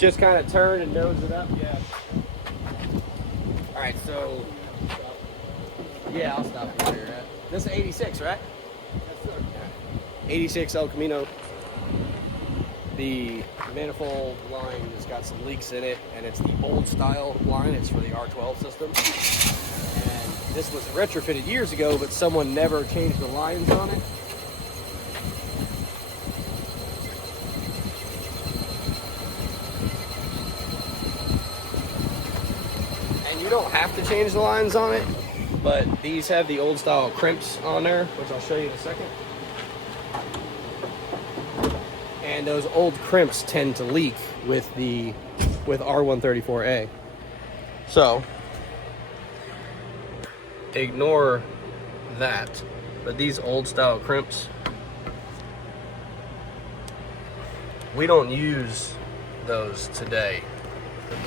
just kind of turn and nose it up. Yeah. All right, so yeah, I'll stop you where you're at. This is 86, right? Yes, sir. 86 El Camino. The manifold line has got some leaks in it, and it's the old style line. It's for the R12 system. And this was retrofitted years ago, but someone never changed the lines on it. And you don't have to change the lines on it, but these have the old style crimps on there, which I'll show you in a second. And those old crimps tend to leak with R134A. So ignore that. But these old style crimps, we don't use those today.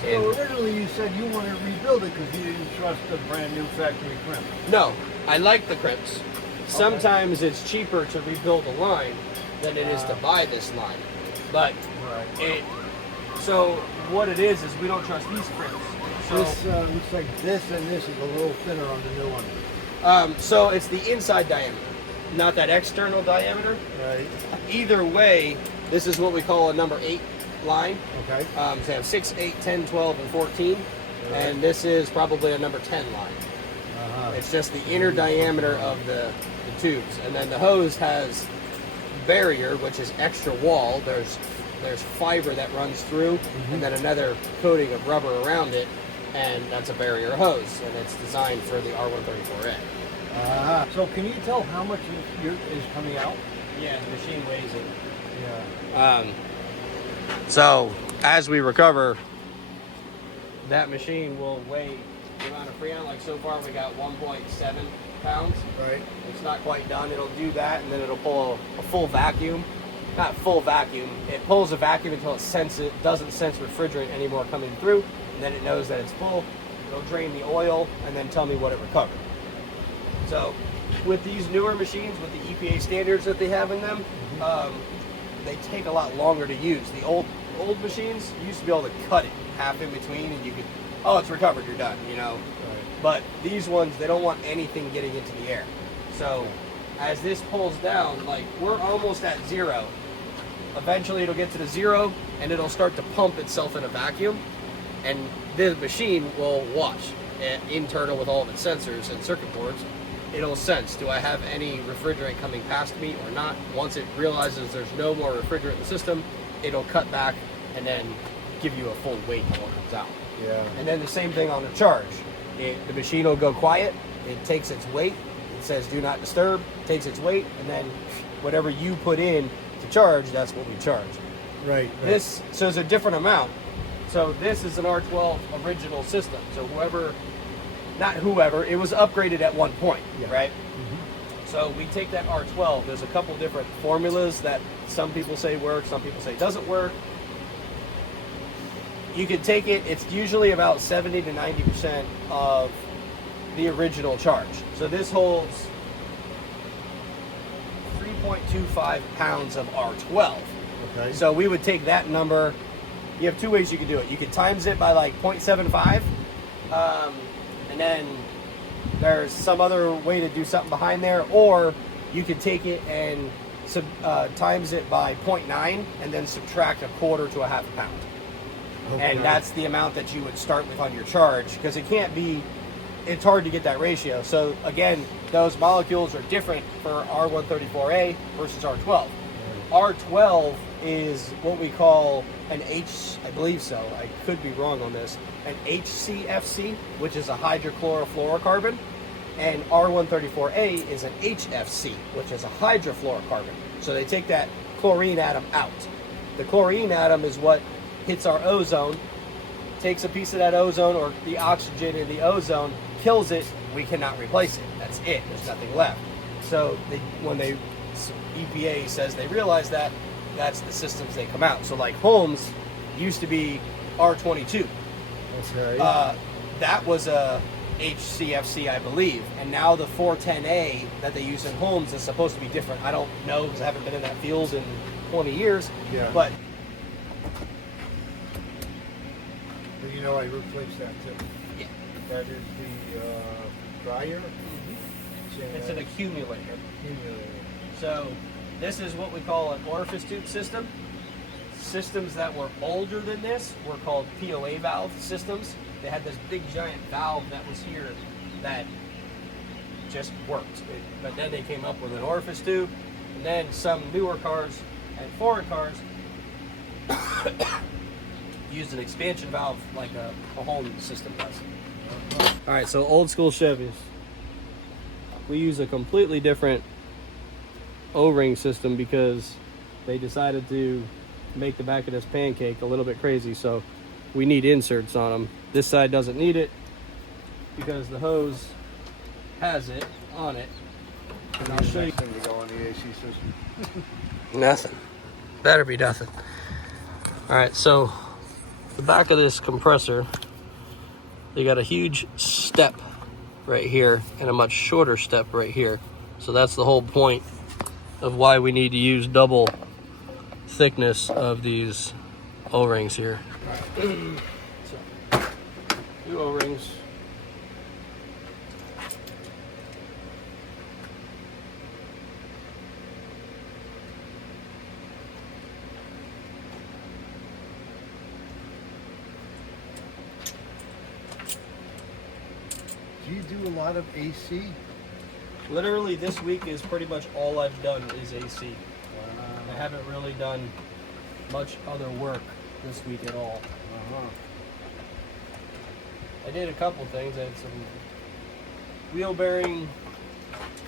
So originally you said you wanted to rebuild it because you didn't trust the brand new factory crimp. No, I like the crimps. Sometimes it's cheaper to rebuild a line than it is to buy this line. But so what it is we don't trust these crimps. So This looks like this and this is a little thinner on the new one. so it's the inside diameter, not that external diameter. Right. Either way, this is what we call a number 8 line. Okay. So they have 6, 8, 10, 12, and 14. Right. And this is probably a number 10 line. It's just the inner diameter of the tubes. And then the hose has barrier, which is extra wall. There's fiber that runs through, and then another coating of rubber around it, and that's a barrier hose, and it's designed for the R134A. So can you tell how much is coming out? Yeah, the machine weighs it. Yeah. So as we recover, that machine will weigh the amount of Freon. Like so far, we got 1.7 pounds. Right. It's not quite done. It'll do that, and then it'll pull a full vacuum. Not full vacuum. It pulls a vacuum until it doesn't sense refrigerant anymore coming through, and then it knows that it's full. It'll drain the oil and then tell me what it recovered. So with these newer machines, with the EPA standards that they have in them, they take a lot longer to use. The old machines, you used to be able to cut it half in between, and you could, oh, it's recovered, you're done, you know. Right. But these ones, they don't want anything getting into the air. So as this pulls down, like we're almost at 0. Eventually it'll get to the 0 and it'll start to pump itself in a vacuum, and the machine will watch internal with all of its sensors and circuit boards. It'll sense, do I have any refrigerant coming past me or not? Once it realizes there's no more refrigerant in the system, it'll cut back and then give you a full weight when it comes out. Yeah. And then the same thing on the charge. The machine will go quiet, it takes its weight, it says do not disturb, takes its weight, and then whatever you put in to charge, that's what we charge. Right. So it's a different amount. So this is an R12 original system. So not whoever, it was upgraded at one point, right? So we take that R12, there's a couple different formulas that some people say work, some people say doesn't work. You can take it, it's usually about 70 to 90% of the original charge. So this holds 3.25 pounds of R12. Okay. So we would take that number, you have two ways you can do it. You could times it by like 0.75, and then there's some other way to do something behind there, or you could take it and times it by 0.9 and then subtract a quarter to a half a pound. Okay. And that's the amount that you would start with on your charge, because it can't be, it's hard to get that ratio. So again, those molecules are different for R134A versus R12. R12 is what we call an I believe so, I could be wrong on this, an HCFC, which is a hydrochlorofluorocarbon, and R134A is an HFC, which is a hydrofluorocarbon. So they take that chlorine atom out. The chlorine atom is what hits our ozone, takes a piece of that ozone, or the oxygen in the ozone, kills it, we cannot replace it. That's it, there's nothing left. So when EPA says they realize that, that's the systems they come out. So like Holmes used to be R22. Okay. That was a HCFC, I believe, and now the 410A that they use in Holmes is supposed to be different. I don't know because I haven't been in that field in 20 years, Yeah. but know, I replaced that too. Yeah. That is the dryer. It's an accumulator. accumulator. So this is what we call an orifice tube system. Systems that were older than this were called POA valve systems. They had this big giant valve that was here that just worked. But then they came up with an orifice tube, and then some newer cars and foreign cars used an expansion valve like a home system does. All right, so old school Chevys. We use a completely different O-ring system because they decided to make the back of this pancake a little bit crazy, so we need inserts on them. This side doesn't need it because the hose has it on it. And I'll show you. Thing to go on the AC system. Nothing. Better be nothing. All right, so the back of this compressor, they got a huge step right here and a much shorter step right here. So that's the whole point of why we need to use double thickness of these O-rings here. So, 2 O-rings. Do you do a lot of AC? Literally this week is pretty much all I've done is AC. I haven't really done much other work this week at all. I did a couple things. I had some wheel bearing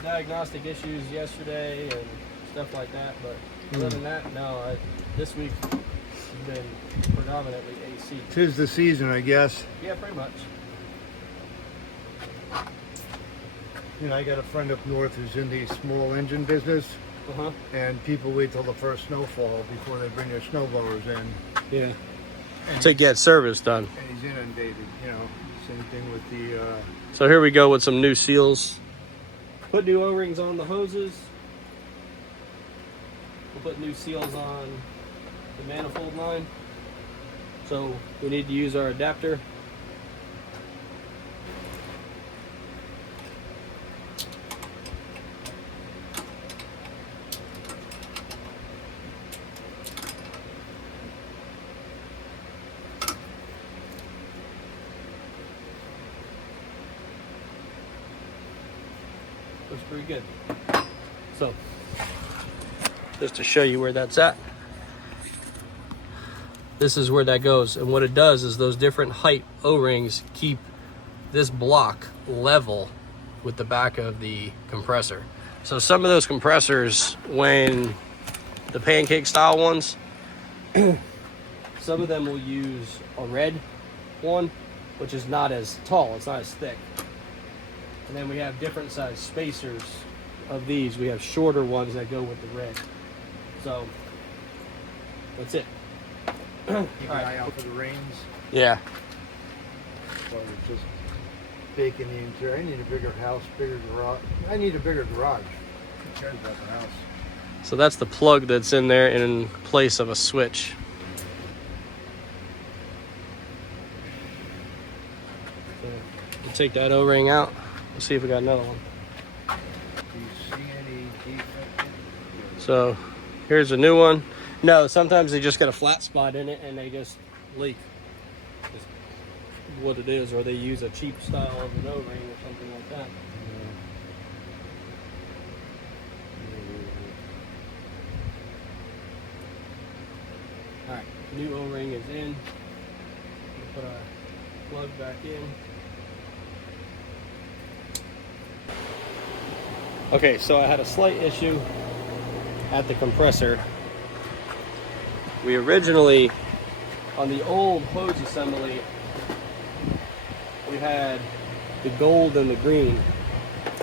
diagnostic issues yesterday and stuff like that, but other than that, no. This week has been predominantly AC. 'Tis the season, I guess. Yeah, pretty much. You know, I got a friend up north who's in the small engine business, and people wait till the first snowfall before they bring their snow blowers in. Yeah. To get service done. And he's inundated, you know. Same thing with the... So here we go with some new seals. Put new O-rings on the hoses. We'll put new seals on the manifold line. So we need to use our adapter. Looks pretty good. So, just to show you where that's at, this is where that goes. And what it does is those different height O-rings keep this block level with the back of the compressor. So some of those compressors, when the pancake style ones, some of them will use a red one, which is not as tall, it's not as thick. And then we have different size spacers of these. We have shorter ones that go with the red. So that's it. Keep an eye out for the rains. Yeah. Or just baking the interior. I need a bigger house, bigger garage. I need a bigger garage. I'm concerned about the house. So that's the plug that's in there in place of a switch. So we'll take that O-ring out. We'll see if we got another one. Do you see any defect? So here's a new one. No, sometimes they just got a flat spot in it and they just leak. That's what it is, or they use a cheap style of an O-ring or something like that. All right, new O-ring is in. We'll put our plug back in. Okay, so I had a slight issue at the compressor. We originally, on the old hose assembly, we had the gold and the green,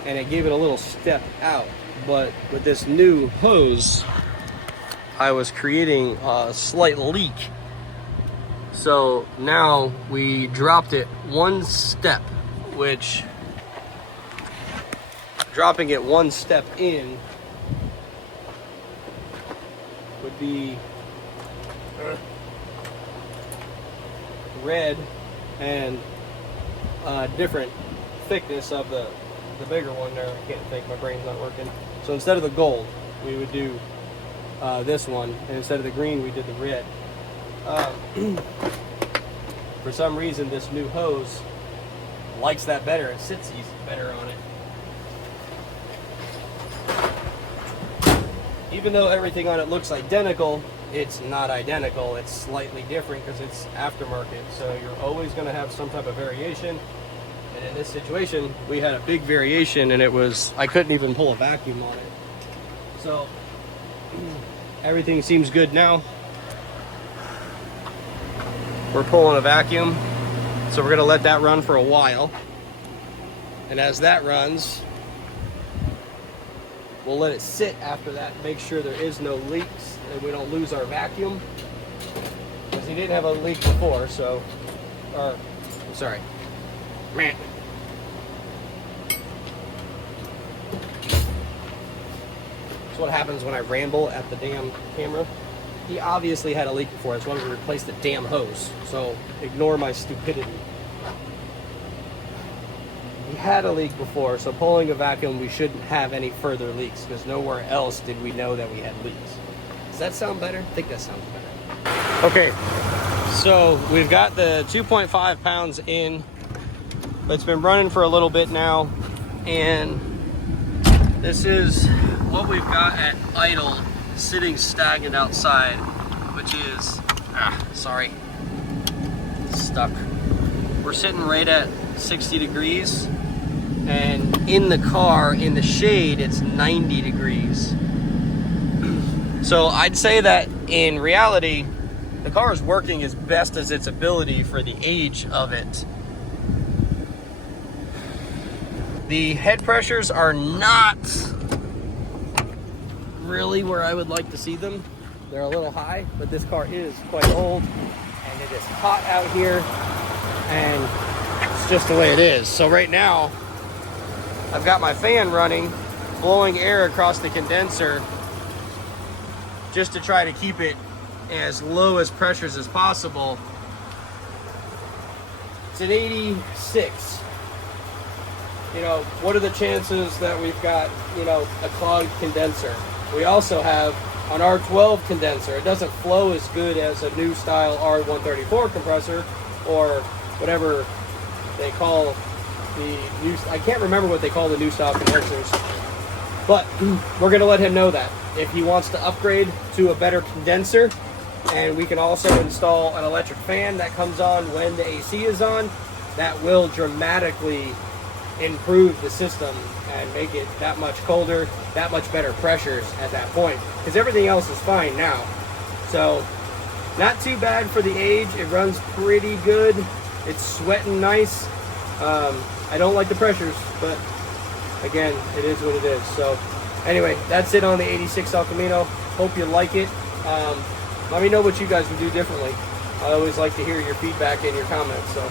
and it gave it a little step out. But with this new hose, I was creating a slight leak. So now we dropped it one step, which dropping it one step in would be red and different thickness of the bigger one there. I can't think, my brain's not working. So instead of the gold, we would do this one, and instead of the green, we did the red. For some reason, this new hose likes that better. It sits easy better on it. Even though everything on it looks identical, it's not identical. It's slightly different because it's aftermarket. So you're always going to have some type of variation. And in this situation, we had a big variation, and it was, I couldn't even pull a vacuum on it. So everything seems good now. We're pulling a vacuum, so we're gonna let that run for a while. And as that runs, we'll let it sit after that, make sure there is no leaks and we don't lose our vacuum. Because he didn't have a leak before, so, I'm sorry. Man. That's what happens when I ramble at the damn camera. He obviously had a leak before. That's why we replaced the damn hose. So ignore my stupidity. He had a leak before, so pulling a vacuum, we shouldn't have any further leaks because nowhere else did we know that we had leaks. Does that sound better? I think that sounds better. Okay, so we've got the 2.5 pounds in. It's been running for a little bit now, and this is what we've got at idle, sitting stagnant outside, which is, stuck. We're sitting right at 60 degrees, and in the car, in the shade, it's 90 degrees. So I'd say that in reality, the car is working as best as its ability for the age of it. The head pressures are not really where I would like to see them. They're a little high, but this car is quite old and it is hot out here, and it's just the way it is. So right now I've got my fan running, blowing air across the condenser just to try to keep it as low as pressures as possible. It's at 86. You know, what are the chances that we've got, you know, a clogged condenser? We also have an R12 condenser. It doesn't flow as good as a new style R134 compressor, or whatever they call the new, I can't remember what they call the new style condensers. But we're gonna let him know that if he wants to upgrade to a better condenser, and we can also install an electric fan that comes on when the AC is on, that will dramatically improve the system and make it that much colder, that much better pressures at that point, because everything else is fine now. So not too bad for the age. It runs pretty good. It's sweating nice. I don't like the pressures, but again, it is what it is. So anyway, that's it on the 86 El Camino. Hope you like it. Let me know what you guys would do differently. I always like to hear your feedback and your comments. So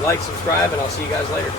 like, subscribe, and I'll see you guys later.